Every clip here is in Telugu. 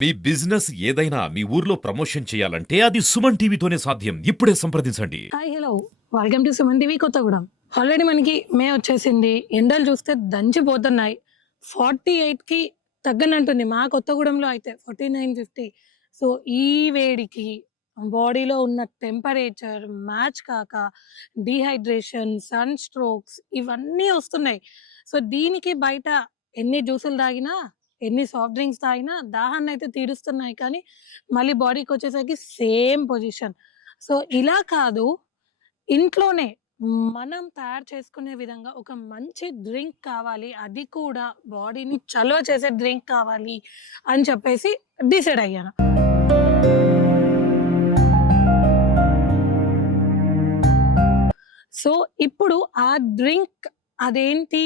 మీ బిజినెస్ ఏదైనా మీ ఊర్లో ప్రమోషన్ చేయాలంటే అది సుమన్ టీవీతోనే సాధ్యం. ఇప్పుడే సంప్రదించండి. Hi hello welcome to Suman TV Kothagudem. Already మనకి మే వచ్చేసింది. ఎండలు చూస్తే దంచిపోతున్నాయి. 48కి తగ్గనంటుంది మా కొత్తగూడెంలో అయితే 49-50. సో ఈ వేడికి బాడీలో ఉన్న టెంపరేచర్ మ్యాచ్ కాక డీహైడ్రేషన్, సన్ స్ట్రోక్స్ ఇవన్నీ వస్తున్నాయి. సో దీనికి బయట ఎన్ని జ్యూసులు తాగినా, ఎన్ని సాఫ్ట్ డ్రింక్స్ తాగినా దాహాన్ని అయితే తీరుస్తున్నాయి, కానీ మళ్ళీ బాడీకి వచ్చేసరికి సేమ్ పొజిషన్. సో ఇలా కాదు, ఇంట్లోనే మనం తయారు చేసుకునే విధంగా ఒక మంచి డ్రింక్ కావాలి. అది కూడా బాడీని చలవ చేసే డ్రింక్ కావాలి అని చెప్పేసి డిసైడ్ అయ్యాను. సో ఇప్పుడు ఆ డ్రింక్ అదేంటి,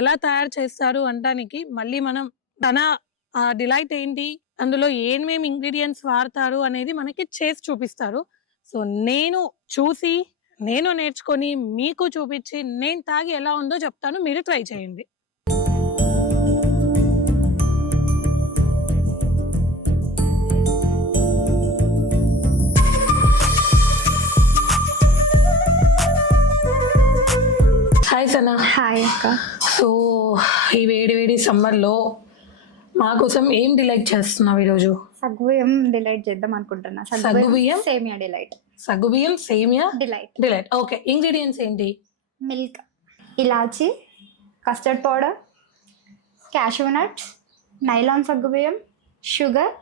ఎలా తయారు చేస్తారు అనడానికి మళ్ళీ మనం తన డిలైట్ ఏంటి, అందులో ఏమేమి ఇంగ్రీడియంట్స్ వాడతారు అనేది మనకి చేసి చూపిస్తారు. సో నేను చూసి, నేను నేర్చుకొని మీకు చూపించి, నేను తాగి ఎలా ఉందో చెప్తాను. మీరు ట్రై చేయండి. హాయ్ సనా. హాయ్ అక్క. సో ఈ వేడి వేడి సమ్మర్లో మా కోసం ఏం డిలైట్ చేస్తున్నావు ఈరోజు? సగ్గుబియ్యం డిలైట్ చేద్దాం అనుకుంటున్నా. సగ్గుబియ్యం? సేమియా డిలైట్. సగ్గుబియ్యం semiya delight. Delight. Okay, ingredients ఏంటి? మిల్క్, ఇలాచి, custard powder, cashew nuts, nylon సగ్గుబియ్యం, షుగర్,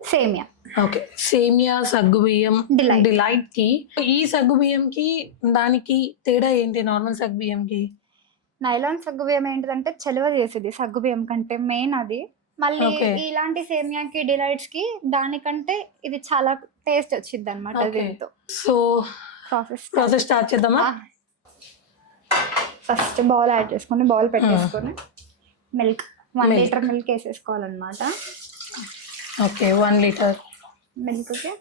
సేమియా. ఓకే, సేమియా సగ్గుబియ్యం Delight. డిలైట్ కి. ఈ సగ్గుబియ్యంకి దానికి తేడా ఏంటి నార్మల్ సగ్గుబియ్యంకి? నైలాన్ సగ్గుబియ్యం ఏంటిదంటే చలువ చేసేది సగ్గుబియ్యం కంటే, మెయిన్ అది. మళ్ళీ Okay. ఇలాంటి సేమియాకి డిలైట్స్ కి దానికంటే ఇది చాలా టేస్ట్ వచ్చింది అనమాట. Okay. దీంతో సో ప్రాసెస్ స్టార్ట్ చేద్దామా? ఫస్ట్ బౌల్ యాడ్ చేసుకొని, బౌల్ పెట్టేసుకొని మిల్క్ 1 Milk. లీటర్ మిల్క్ వేసేసుకోవాలన్నమాట. ఓకే, 1 లీటర్ మిల్క్కి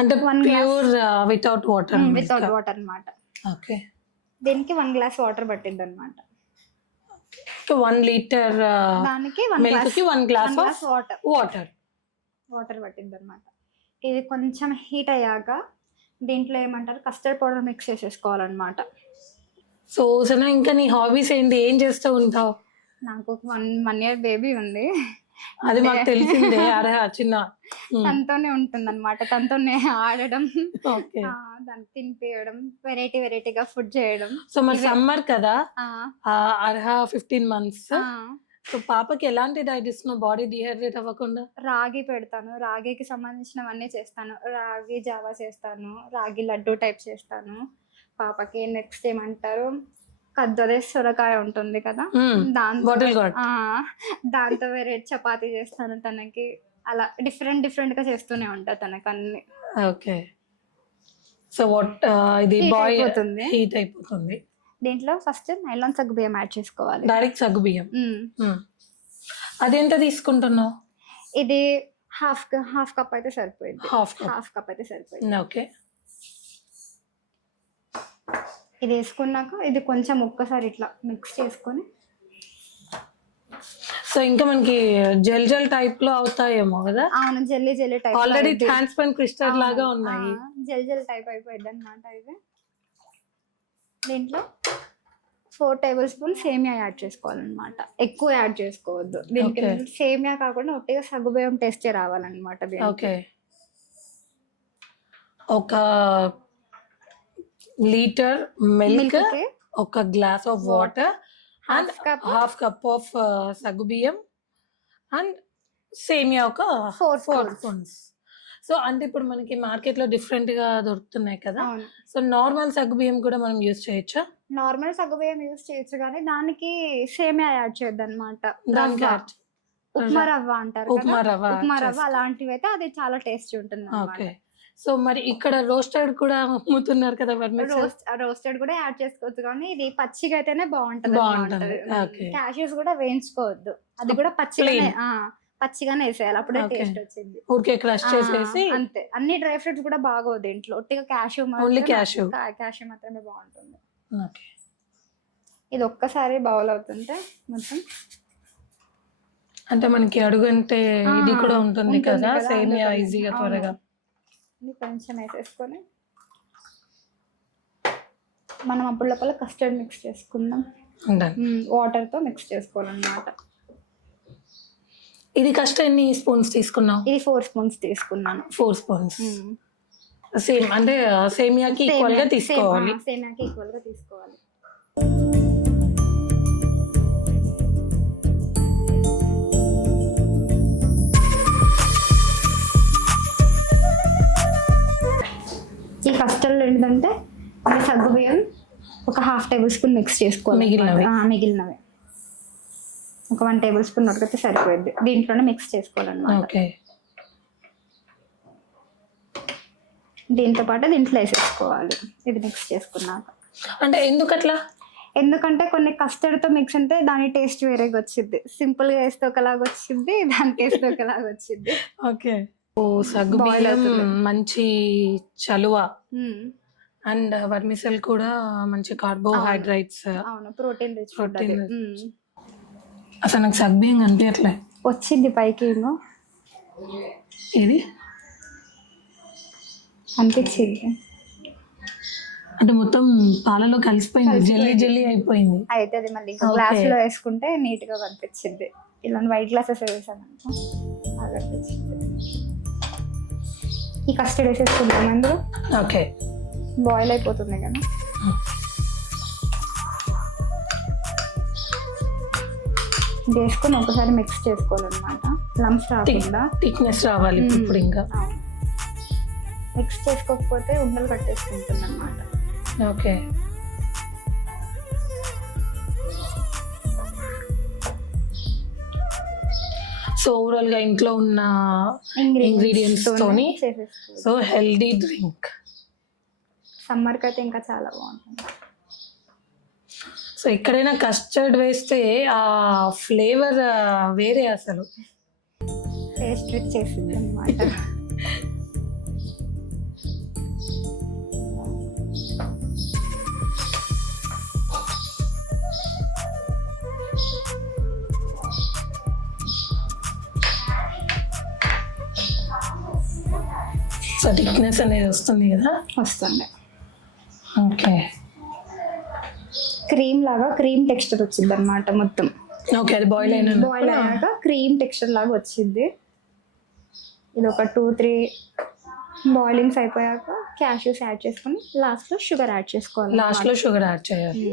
అంటే 1 glass. Pure without water. Without water అన్నమాట. ఓకే, దీనికి 1 గ్లాస్ వాటర్ పట్టింది అనమాట. 1 లీటర్ దానికి మిల్క్ కి 1 గ్లాస్ ఆఫ్ వాటర్ వాటర్. పట్టింది అనమాట. ఇది కొంచెం హీట్ అయ్యాక దీంట్లో ఏమంటారు కస్టర్డ్ పౌడర్ మిక్స్ చేసేసుకోవాలన్నమాట. సో సనా, ఇంకా నీ హాబీస్ ఏంటి? ఏం చేస్తూ ఉంటావు? నాకు 1 year బేబీ ఉంది. అది మాకు తెలిసిందే. అరే చిన్న తనతోనే ఉంటుంది అనమాట. తనతోనే ఆడడం, ఓకే. దాన్ని తినిపించడం, వెరైటీగా ఫుడ్ చేయడం. సో మరి సమ్మర్ కదా, ఆ, అర్హ 15 months. ఆ, సో పాపకి ఎలాంటి డైట్ ఇస్తున్నావు బాడీ డిహైడ్రేట్ అవ్వకుండా? రాగి పెడతాను. రాగికి సంబంధించినవన్నీ చేస్తాను. రాగి జావా చేస్తాను, రాగి లడ్డు టైప్ చేస్తాను. పాపకి నెక్స్ట్ ఏమంటారు కద్దరే సొరకాయ ఉంటుంది కదా, బాటిల్ గార్డ్. దాంతో వేరే చపాతీ చేస్తాను తనకి. అలా డిఫరెంట్ గా చేస్తూనే ఉంటా తనకి అన్ని. ఓకే, సో వాట్ ఇది Heat బాయ్ అయిపోతుంది. హీట్ అయిపోతుంది. దీంట్లో ఫస్ట్ నైలాన్ సగ్గు బియ్యం యాడ్ చేసుకోవాలి. డైరెక్ట్ సగ్గు బియ్యం. మ్మ్. అదెంత తీసుకుంటున్నావు? ఇది హాఫ్ కప్ అయితే సరిపోయింది. Half cup. హాఫ్ కప్ అయితే సరిపోయింది. ఓకే, ఇది వేసుకున్నాక ఇది కొంచెం ఒక్కసారి ఇట్లా మిక్స్ చేసుకొని, సో ఇంకా మనకి జెల్ టైప్ లో అవుతాయేమో కదా. అవును, jelly type. Already transparent crystal లాగా ఉన్నాయి. జెల్ టైప్ అయిపోయింది అనమాట ఇది. దీంట్లో 4 tablespoons సేమియా యాడ్ చేసుకోవాలన్నమాట. ఎక్కువ యాడ్ చేసుకోవద్దు. దీనికి Okay. సేమియా కాకుండా ఒట్టిగా సగ్గుబియ్యం టేస్టే రావాలన్నమాట. ఓకే, ఒక లీటర్ మిల్క్, మిల్క్ ఒక glass of water and half cup half cup of సగ్గుబియ్యం అండ్ సేమియా ఒక 4 4 spoons. స్పూన్స్. సో అంటే ఇప్పుడు మనకి మార్కెట్ లో డిఫరెంట్ గా దొరుకుతున్నాయి కదా. అవును, సో నార్మల్ సగ్గుబియ్యం కూడా మనం యూజ్ చేయొచ్చా? నార్మల్ సగ్గుబియ్యం యూస్ చేయొచ్చు, కానీ దానికి సేమియా యాడ్ చేయొద్దు అనమాట. దానికి add- ఉప్మా రవ్వ అంటారు కదా, ఉప్మా రవ్వ ఉప్మా రవ్వ చేస్తారు. అలాంటివి అయితే అది చాలా టేస్టీ ఉంటుంది ఓకే, అన్నమాట. సో మరి ఇక్కడ రోస్టెడ్ కూడా అమ్ముతున్నారు కదా వర్మిక్స్. రోస్టెడ్ కూడా యాడ్ చేసుకోవచ్చు, కానీ ఇది పచ్చిగా అయితేనే బాగుంటది. బాగుంటది. Okay. క్యాష్యూస్ కూడా వేయించుకోవద్దు, అది కూడా పచ్చిగానే వేసేయాలి, అప్పుడే Okay. టేస్ట్ వచ్చింది. ఊరికే క్రష్ చేసేసి. అంతే. అన్ని డ్రై ఫ్రూట్స్ కూడా బాగోదు దీంట్లో, ఒట్టిగా క్యాష్యూ Only cashew. క్యాష్యూ మాత్రమే బాగుంటుంది. ఓకే, ఇది ఒక్కసారి బౌల్ అవుతుంటే మొత్తం అంటే మనకి అడుగంటే ఇది కూడా ఉంటుంది కదా, సేమియా అందుకని. ఈజీగా అవును. త్వరగా. ఇది కొంచెం వేసేసుకొని మనం అప్పుడు లోపల కస్టర్డ్ మిక్స్ చేసుకుందాం. ఉండాలి. వాటర్తో మిక్స్ చేసుకోవాలన్నమాట. ఇది కష్టం ఎన్ని స్పూన్స్ తీసుకున్నావు? ఇది 4 స్పూన్స్ తీసుకున్నాను. 4 స్పూన్స్. సేమ్ అంటే సేమియాకి ఈక్వల్ గా తీసుకోవాలి. సేమియాకి ఈక్వల్ గా తీసుకోవాలి. ఈ కస్టర్డ్ ఏంటంటే సగ్గు బియ్యం ఒక 1/2 టేబుల్ స్పూన్ మిక్స్ చేసుకోవాలి. మిగిలినవి ఒక 1 టేబుల్ స్పూన్ ఉడికితే సరిపోద్ది. దీంట్లోనే మిక్స్ చేసుకోవాలన్నమాట. ఓకే. దీంతో పాటు దీంట్లో వేసేసుకోవాలి. ఇది మిక్స్ చేసుకున్నాక. అంటే ఎందుకు అట్లా? ఎందుకంటే కొన్ని కస్టర్డ్తో మిక్స్ అంటే దాని టేస్ట్ వేరేగా వచ్చింది. సింపుల్గా వేస్తే ఒకలాగా వచ్చింది, దాని టేస్ట్ ఒకలాగా వచ్చింది. ఓకే. ఓ సగ్గు బియ్యం మంచి చలువ అండ్ వర్మిసెల్ కూడా మంచి కార్బోహైడ్రేట్స్. అవును, ప్రోటీన్ రిచ్. అసలు నాకు సగ్గు బియ్యం కనిపించట్లే. వచ్చింది పైకి ఏమో. ఇది అనిపించింది అంటే మొత్తం పాలలో కలిసిపోయింది, జల్లీ జల్లీ అయిపోయింది. అయితే అది మళ్ళీ గ్లాస్ లో వేసుకుంటే నీట్ గా కనిపించింది. ఇలా వైట్ గ్లాసెస్ వేసాను అనుకో బాగా అనిపించింది. ఈ కస్టర్డ్ వేసేసుకుంటాం అందులో. ఓకే. బాయిల్ అయిపోతుంది కదా. వేసుకొని ఒకసారి మిక్స్ చేసుకోవాలన్నమాట. లంప్స్ రాకుండా థిక్నెస్ రావాలి ఇప్పుడు. ఇంకా మిక్స్ చేసుకోకపోతే ఉండలు కట్టేసుకుంటుంది అన్నమాట. ఓకే. సో ఓవరాల్ గా ఇంట్లో ఉన్న ఇంగ్రీడియంట్స్ తోని సో హెల్దీ డ్రింక్. సమ్మర్కి అయితే ఇంకా చాలా బాగుంటుంది. సో ఎక్కడైనా కస్టర్డ్ వేస్తే ఆ ఫ్లేవర్ వేరే, అసలు టేస్ట్ వచ్చేసింది అన్నమాట. సో థిక్నెస్ అనేది వస్తుంది కదా. వస్తుంది. ఓకే. క్రీమ్ లాగా క్రీమ్ టెక్స్చర్ వచ్చింది అనమాట మొత్తం. ఓకే. అది బాయిల్ అయ్యాక క్రీమ్ టెక్స్చర్ లాగా వచ్చింది. ఇది ఒక 2-3 బాయిలింగ్స్ అయిపోయాక క్యాష్యూస్ యాడ్ చేసుకుని లాస్ట్లో షుగర్ యాడ్ చేసుకోవాలి. లాస్ట్లో షుగర్ యాడ్ చేయాలి.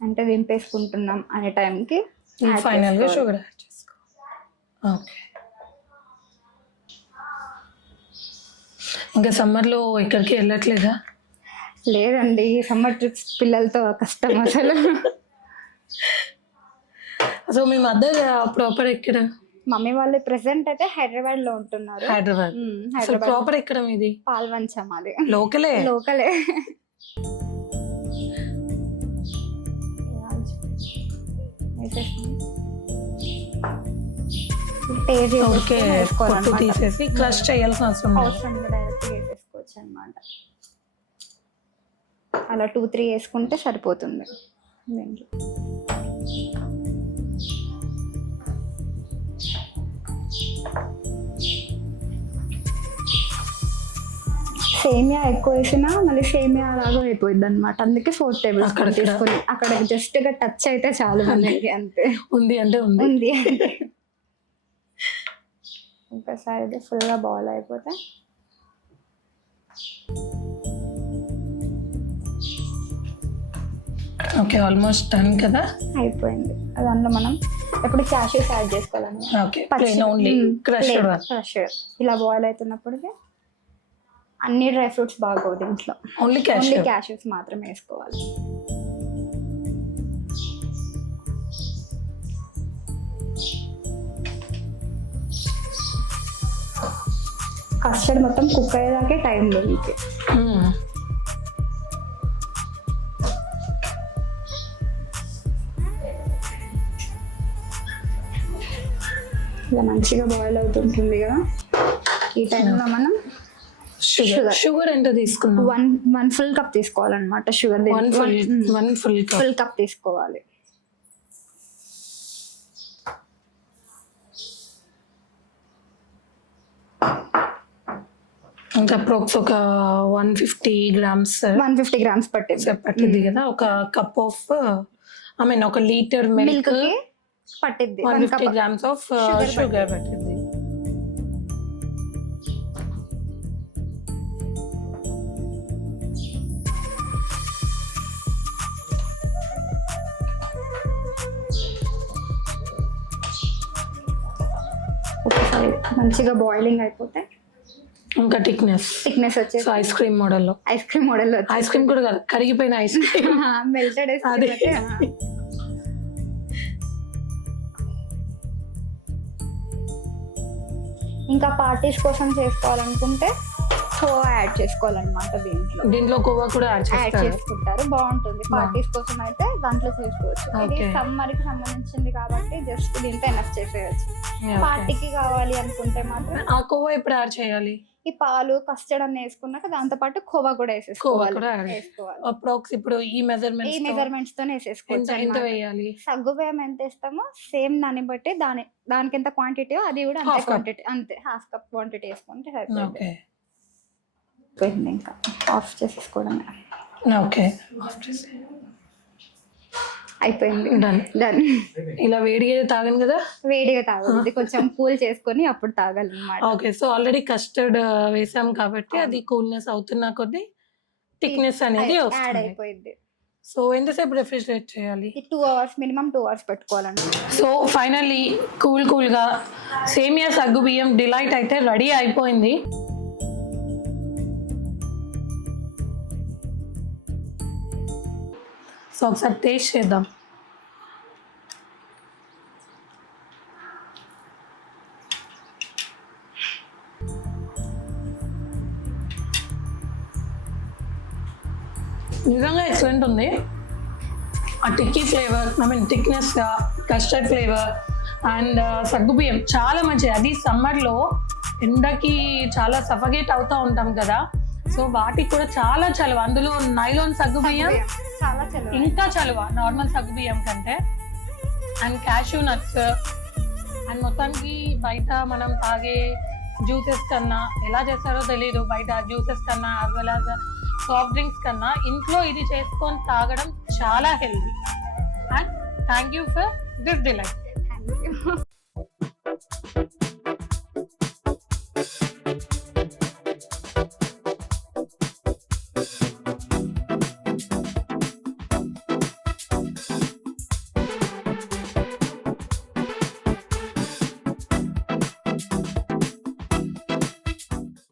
అంటే దింపేసుకుంటున్నాం అనే టైంకి ఫైనల్గా షుగర్ యాడ్ చేసుకోవాలి. ఓకే. ఇంకా సమ్మర్లో ఎక్కడికి వెళ్ళట్లేదా? లేదండి, సమ్మర్ ట్రిప్స్ పిల్లలతో కష్టం అసలు. సో మీ మదర్ ప్రాపర్ ఎక్కడ? మమ్మీ వాళ్ళు ప్రెసెంట్ అయితే హైదరాబాద్ లో ఉంటున్నారు. హైదరాబాద్ ప్రాపర్ ఎక్కడ మీది? పాల్వంచం. అది లోకలే. ఓకే. తీసేసి క్రష్ చేయాల్సిన అవసరం డైరెక్ట్ వేసేసుకోవచ్చు అనమాట. అలా 2-3 వేసుకుంటే సరిపోతుంది. సేమియా ఎక్కువ వేసినా మళ్ళీ సేమియా లాగా అయిపోయింది అనమాట. అందుకే 4 టేబుల్ స్పూన్ తీసుకొని అక్కడ జస్ట్ గా టచ్ అయితే చాలు మనకి. అంతే. ఉంది అంటే ఉంది. అంతే. ఒకసారి ఫుల్ గా బాయిల్ అయిపోతే ఓకే. ఆల్మోస్ట్ డన్ కదా. అయిపోయింది. దాంట్లో మనం ఎప్పుడు క్యాష్యూస్ యాడ్ చేసుకోవాలన్నమాట. ఓకే. Plain only crushed. ఇలా బాయిల్ అవుతున్నప్పటికీ అన్ని డ్రై ఫ్రూట్స్ బాగోదు ఇంట్లో. ఓన్లీ క్యాష్యూస్ మాత్రమే వేసుకోవాలి. కస్టర్డ్ మొత్తం కుక్ అయ్యేదాకే టైం లేదు. ఇలా మంచిగా బాయిల్ అవుతుంటుంది కదా. ఈ టైంలో మనం షుగర్ ఎంత తీసుకున్నాం? 1 ఫుల్ కప్ తీసుకోవాలన్నమాట. షుగర్ ఫుల్ కప్ తీసుకోవాలి. ఇంకా అప్రాక్స్ ఒక 150 గ్రామ్స్ 150 గ్రామ్స్ పట్టింది. పట్టింది కదా. ఒక కప్ ఆఫ్ ఐ మీన్ ఒక లీటర్ మిల్క్ మిల్క్ కి పట్టిద్ది 150 గ్రామ్స్ ఆఫ్ షుగర్ పట్టింది. ఒకసారి మంచిగా బాయిలింగ్ అయిపోతే ఇంకా థిక్నెస్ వచ్చేసి సో ఐస్ క్రీమ్ మోడల్లో, ice cream model ice cream కూడా కాదు, కరిగిపోయిన ఐస్ క్రీమ్. మెల్టెడ్ అదే. ఇంకా పార్టీస్ కోసం చేసుకోవాలనుకుంటే కోవా యాడ్ చేసుకోవాలన్నమాట. దీంట్లో కోవా కూడా యాడ్ యాడ్ చేస్తారు. చేసుకుంటారు, బాగుంటుంది. పార్టీస్ కోసం అయితే దాంట్లో చేసుకోవచ్చు. ఇది Okay. సమ్మర్ కి సంబంధించింది కాబట్టి జస్ట్ దీంతో ఎనఫ్ చేసేయచ్చు. Yeah, okay. పార్టీకి కావాలి అనుకుంటే మాత్రం ఆ కోవా ఎప్పుడు యాడ్ చేయాలి? ఈ పాలు కస్టర్డ్ అన్ని వేసుకున్నాక దాంతో పాటు కోవా కూడా కోవా కూడా వేసుకోవాలి. అప్రాక్స్ ఇప్పుడు ఈ ఈ మెజర్మెంట్స్ మెజర్మెంట్స్ తోనే ఎంత వేసేసుకోవచ్చు ఎంత అన్నమాట. వేయాలి? సగ్గుబియ్యం ఎంత వేస్తామో సేమ్ దాన్ని బట్టి దానికి ఎంత క్వాంటిటీ అది కూడా అంతే Half cup. క్వాంటిటీ, అంతే హాఫ్ కప్ క్వాంటిటీ వేసుకుంటే సరిపోతుంది. ఓకే ఇంకా ఆఫ్ చేసేసుకోవడమే. ఓకే అయిపోయింది, డన్. డన్. ఇలా వేడిగా తాగాను కదా. వేడిగా తాగాలి, కొంచెం కూల్ చేసుకొని అప్పుడు తాగాలి అన్నమాట. ఓకే సో ఆల్రెడీ కస్టర్డ్ వేసాం కాబట్టి అది కూల్నెస్ అవుతున్న కొద్దీ థిక్నెస్ అనేది యాడ్ వస్తుంది. అయిపోయింది. సో ఎంతసేపు రెఫ్రిజిరేట్ చేయాలి? 2 hours మినిమం 2 hours పెట్టుకోవాలండి. సో ఫైనల్లీ కూల్గా సేమియా సగ్గు బియ్యం డిలైట్ అయితే రెడీ అయిపోయింది. సో ఒకసారి టేస్ట్ చేద్దాం. నిజంగా ఎక్సలెంట్ ఉంది. ఆ టిక్కీ flavour, I mean thickness, custard flavour and సగ్గుబియ్యం చాలా మంచిది. అది సమ్మర్లో ఎండకి చాలా సఫకేట్ అవుతూ ఉంటాం కదా, సో వాటికి కూడా చాలా చలువ. అందులో నైలాన్ సగ్గుబియ్యం చాలా చలువ. ఇంకా చలువ నార్మల్ సగ్గుబియ్యం కంటే. అండ్ క్యాష్యూ నట్స్ అండ్ మొత్తానికి బయట మనం తాగే జ్యూసెస్ కన్నా, ఎలా చేస్తారో తెలీదు, బయట జ్యూసెస్ కన్నా as well as soft drinks కన్నా ఇంట్లో ఇది చేసుకొని తాగడం చాలా healthy. And thank you for this delight. Thank you.